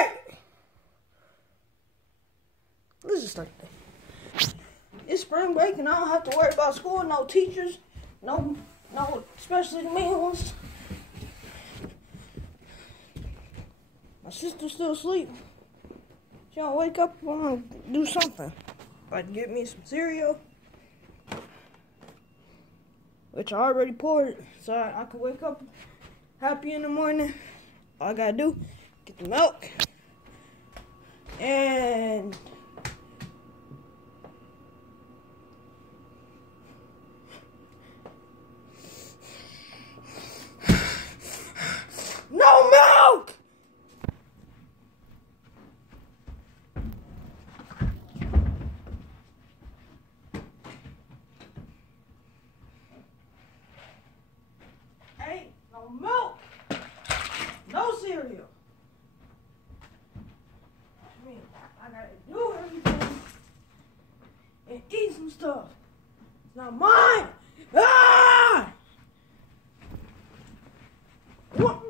Alright! Let's just start today. It's spring break and I don't have to worry about school, no teachers, no, especially the mean ones. My sister's still asleep. She don't wake up, I want to do something. Like get me some cereal, which I already poured, so I can wake up happy in the morning. All I gotta do, get the milk, and no milk! Ain't no milk! No cereal! I mean, I gotta do everything and eat some stuff. It's not mine! Ah! What?